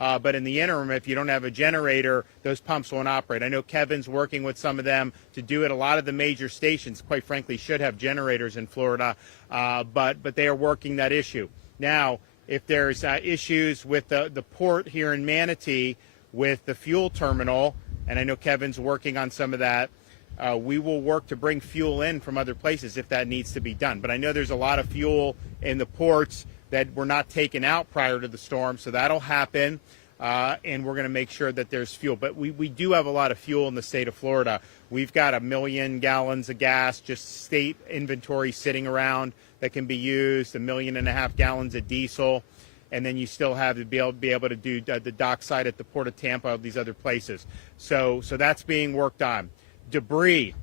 But in the interim, if you don't have a generator, those pumps won't operate. I know Kevin's working with some of them to do it. A lot of the major stations, quite frankly, should have generators in Florida, but they are working that issue. Now, if there's issues with the port here in Manatee with the fuel terminal, and I know Kevin's working on some of that, we will work to bring fuel in from other places if that needs to be done. But I know there's a lot of fuel in the ports that were not taken out prior to the storm, so that'll happen, and we're going to make sure that there's fuel. But we do have a lot of fuel in the state of Florida. We've got 1 million gallons of gas, just state inventory sitting around that can be used, 1.5 million gallons of diesel, and then you still have to be able to do the dockside at the Port of Tampa, these other places. So that's being worked on. Debris.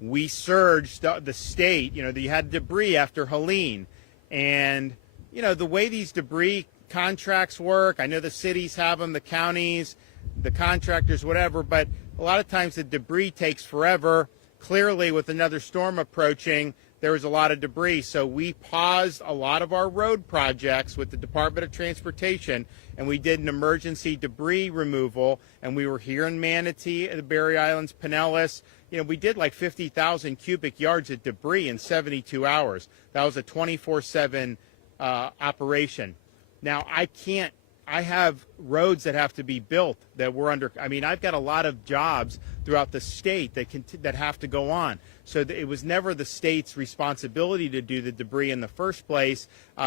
We surged the state. You had debris after Helene. And, the way these debris contracts work, I know the cities have them, the counties, the contractors, whatever, but a lot of times the debris takes forever. Clearly, with another storm approaching, there was a lot of debris. So we paused a lot of our road projects with the Department of Transportation, and we did an emergency debris removal. And we were here in Manatee, the Berry Islands, Pinellas. We did like 50,000 cubic yards of debris in 72 hours. That was a 24/7 operation. Now, I have roads that have to be built that we're under. I've got a lot of jobs throughout the state that have to go on. So it was never the state's responsibility to do the debris in the first place.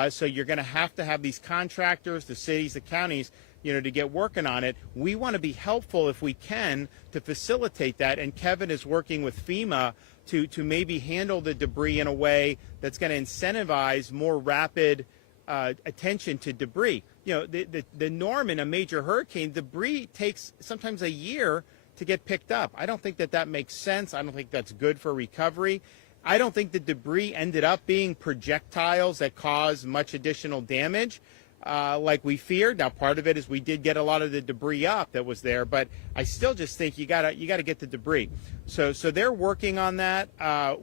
So you're going to have these contractors, the cities, the counties, to get working on it. We want to be helpful if we can to facilitate that. And Kevin is working with FEMA to maybe handle the debris in a way that's going to incentivize more rapid attention to debris. The norm in a major hurricane, debris takes sometimes a year to get picked up. I don't think that makes sense. I don't think that's good for recovery. I don't think the debris ended up being projectiles that caused much additional damage like we feared. Now, part of it is we did get a lot of the debris up that was there, but I still just think you gotta get the debris. So they're working on that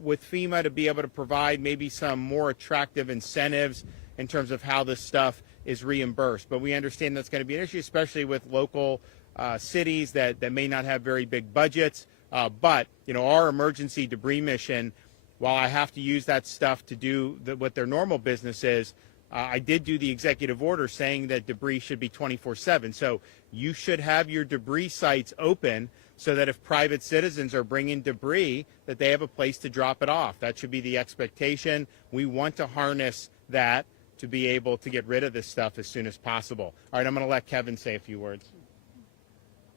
with FEMA to be able to provide maybe some more attractive incentives in terms of how this stuff is reimbursed. But we understand that's going to be an issue, especially with local cities that may not have very big budgets. But our emergency debris mission, while I have to use that stuff to do what their normal business is, I did do the executive order saying that debris should be 24/7. So you should have your debris sites open so that if private citizens are bringing debris, that they have a place to drop it off. That should be the expectation. We want to harness that to be able to get rid of this stuff as soon as possible. All right, I'm going to let Kevin say a few words.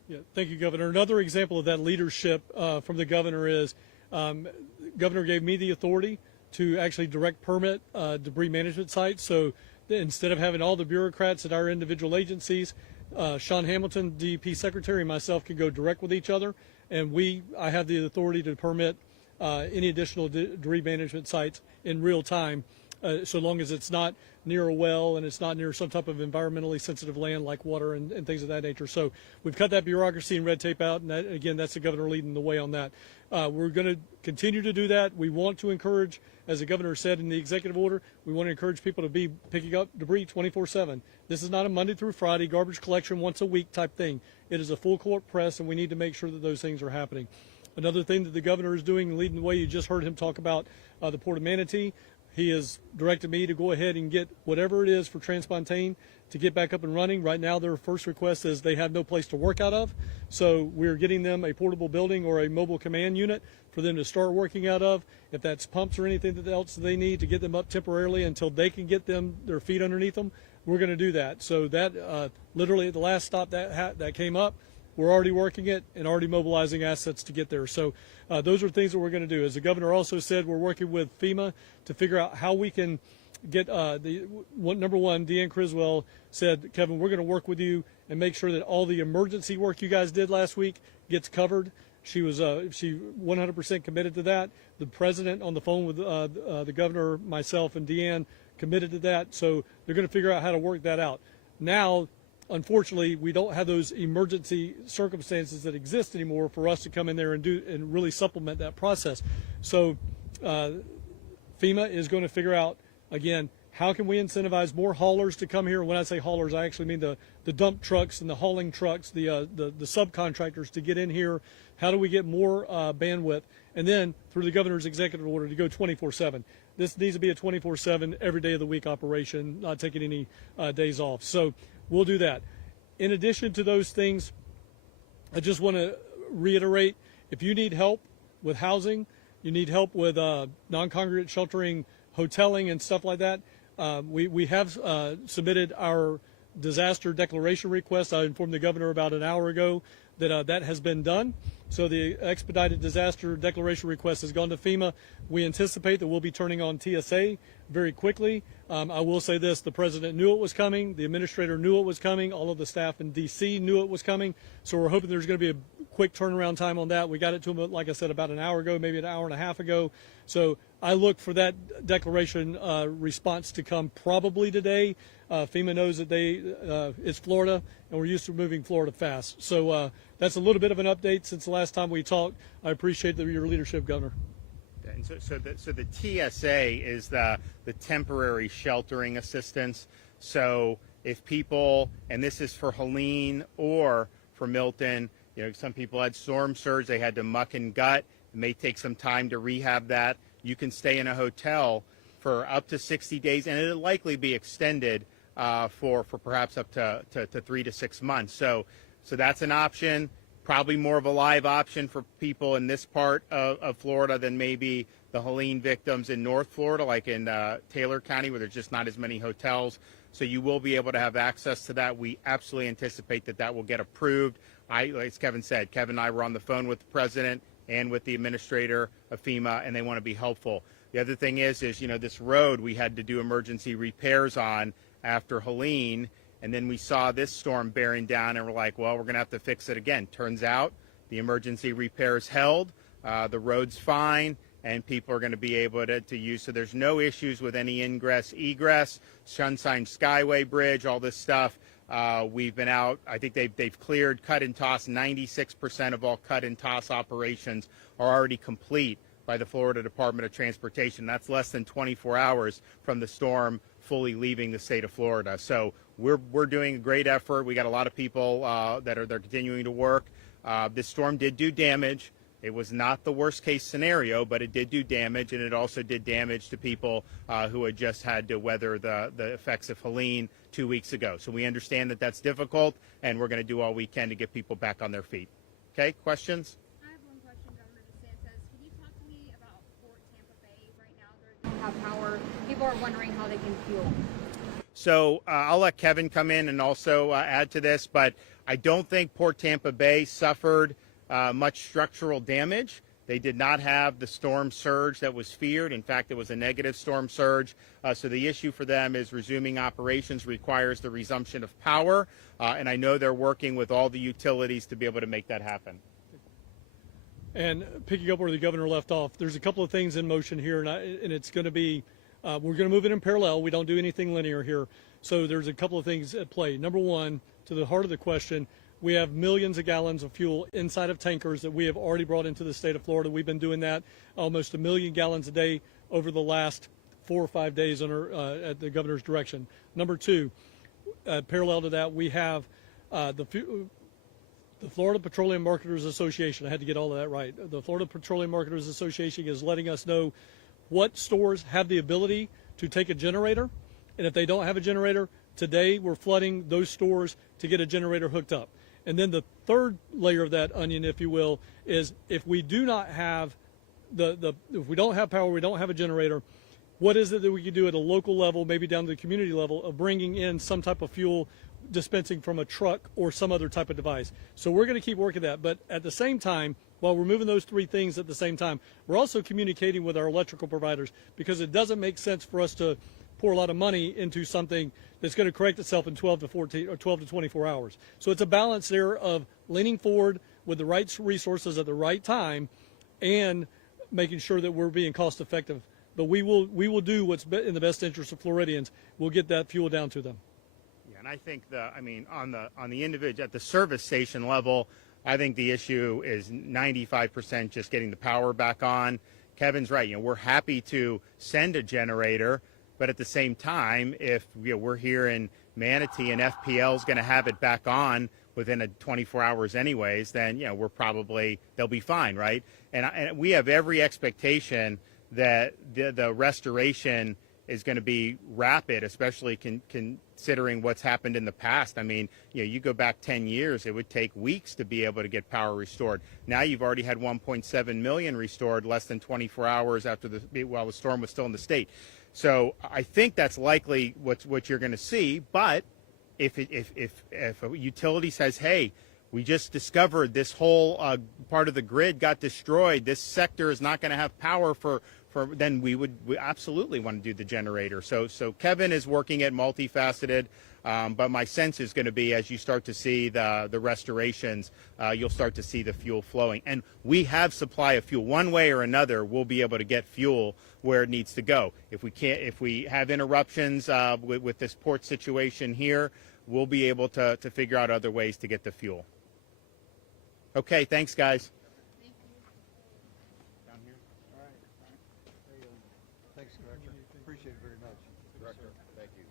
Yeah, thank you, Governor. Another example of that leadership from the governor is Governor gave me the authority to actually direct permit debris management sites. So instead of having all the bureaucrats at our individual agencies, Sean Hamilton, DEP Secretary, and myself can go direct with each other, and I have the authority to permit any additional debris management sites in real time, so long as it's not near a well and it's not near some type of environmentally sensitive land like water and things of that nature. So we've cut that bureaucracy and red tape out, and again, that's the governor leading the way on that. We're going to continue to do that. We want to encourage, as the governor said in the executive order, we want to encourage people to be picking up debris 24/7. This is not a Monday through Friday garbage collection once a week type thing. It is a full court press, and we need to make sure that those things are happening. Another thing that the governor is doing, leading the way, you just heard him talk about the Port of Manatee. He has directed me to go ahead and get whatever it is for Transpontane to get back up and running. Right now, their first request is they have no place to work out of. So we're getting them a portable building or a mobile command unit for them to start working out of. If that's pumps or anything else they need to get them up temporarily until they can get their feet underneath them, we're going to do that. So that literally at the last stop that came up, we're already working it and already mobilizing assets to get there. So those are things that we're going to do. As the governor also said, we're working with FEMA to figure out how we can get number one, Deanne Criswell said, Kevin, we're going to work with you and make sure that all the emergency work you guys did last week gets covered. She 100% committed to that. The president on the phone with the governor, myself, and Deanne committed to that. So they're going to figure out how to work that out. Now, unfortunately, we don't have those emergency circumstances that exist anymore for us to come in there and really supplement that process. So FEMA is going to figure out, again, how can we incentivize more haulers to come here? And when I say haulers, I actually mean the dump trucks and the hauling trucks, the subcontractors to get in here. How do we get more bandwidth? And then through the governor's executive order to go 24/7. This needs to be a 24/7 every day of the week operation, not taking any days off. So we'll do that. In addition to those things, I just want to reiterate, if you need help with housing, you need help with non-congregate sheltering, hoteling, and stuff like that, we have submitted our disaster declaration request. I informed the governor about an hour ago that that has been done. So the expedited disaster declaration request has gone to FEMA. We anticipate that we'll be turning on TSA very quickly. I will say this, the president knew it was coming, the administrator knew it was coming, all of the staff in DC knew it was coming. So we're hoping there's going to be a quick turnaround time on that. We got it to them, like I said, about an hour ago, maybe an hour and a half ago. So I look for that declaration response to come probably today. FEMA knows that it's Florida, and we're used to moving Florida fast. So that's a little bit of an update since the last time we talked. I appreciate your leadership, Governor. And so the TSA is the temporary sheltering assistance. So if people, and this is for Helene or for Milton, some people had storm surge, they had to muck and gut. It may take some time to rehab that. You can stay in a hotel for up to 60 days, and it'll likely be extended for perhaps up to 3 to 6 months. So that's an option. Probably more of a live option for people in this part of Florida than maybe the Helene victims in North Florida, like in Taylor County, where there's just not as many hotels. So you will be able to have access to that. We absolutely anticipate that will get approved. As Kevin said, Kevin and I were on the phone with the president and with the administrator of FEMA, and they want to be helpful. The other thing is this road we had to do emergency repairs on after Helene. And then we saw this storm bearing down, and we're like, well, we're going to have to fix it again. Turns out the emergency repairs held, the road's fine, and people are going to be able to use. So there's no issues with any ingress, egress, Sunshine Skyway Bridge, all this stuff. We've been out. I think they've cleared cut and toss. 96% of all cut and toss operations are already complete by the Florida Department of Transportation. That's less than 24 hours from the storm fully leaving the state of Florida. So we're doing a great effort. We got a lot of people they're continuing to work. This storm did do damage. It was not the worst case scenario, but it did do damage, and it also did damage to people who had just had to weather the effects of Helene 2 weeks ago. So we understand that that's difficult, and we're going to do all we can to get people back on their feet. Okay, questions? I have one question, Governor DeSantis. Can you talk to me about Port Tampa Bay right now? They don't have power. People are wondering how they can fuel. So I'll let Kevin come in and also add to this, but I don't think Port Tampa Bay suffered much structural damage. They did not have the storm surge that was feared. In fact, it was a negative storm surge. So the issue for them is resuming operations requires the resumption of power, and I know they're working with all the utilities to be able to make that happen. And picking up where the governor left off, there's a couple of things in motion here, and it's going to be we're going to move it in parallel. We don't do anything linear here. So there's a couple of things at play. Number one, to the heart of the question, we have millions of gallons of fuel inside of tankers that we have already brought into the state of Florida. We've been doing that almost 1 million gallons a day over the last 4 or 5 days at the governor's direction. Number two, parallel to that, we have the Florida Petroleum Marketers Association. I had to get all of that right. The Florida Petroleum Marketers Association is letting us know what stores have the ability to take a generator, and if they don't have a generator, today we're flooding those stores to get a generator hooked up. And then the third layer of that onion, if you will, is if we do not have if we don't have power, we don't have a generator, what is it that we can do at a local level, maybe down to the community level, of bringing in some type of fuel dispensing from a truck or some other type of device. So we're going to keep working that. But at the same time, while we're moving those three things at the same time, we're also communicating with our electrical providers, because it doesn't make sense for us to pour a lot of money into something that's going to correct itself in 12 to 24 hours. So it's a balance there of leaning forward with the right resources at the right time and making sure that we're being cost effective. But we will do what's in the best interest of Floridians. We'll get that fuel down to them. Yeah, and I think on the individual, at the service station level, I think the issue is 95% just getting the power back on. Kevin's right. We're happy to send a generator, But at the same time, if we're here in Manatee and FPL is going to have it back on within 24 hours anyways, then they'll be fine, right? And we have every expectation that the restoration is going to be rapid, especially considering what's happened in the past. I mean, you go back 10 years, it would take weeks to be able to get power restored. Now you've already had 1.7 million restored less than 24 hours after while the storm was still in the state. So I think that's likely what you're going to see. But if a utility says, hey, we just discovered this whole part of the grid got destroyed, this sector is not going to have power then we absolutely want to do the generator. So Kevin is working at multifaceted, but my sense is going to be as you start to see the restorations, you'll start to see the fuel flowing. And we have supply of fuel. One way or another, we'll be able to get fuel where it needs to go. If we have interruptions with this port situation here, we'll be able to figure out other ways to get the fuel. Okay, thanks, guys. Thanks, Director. Appreciate it very much. Director, thank you.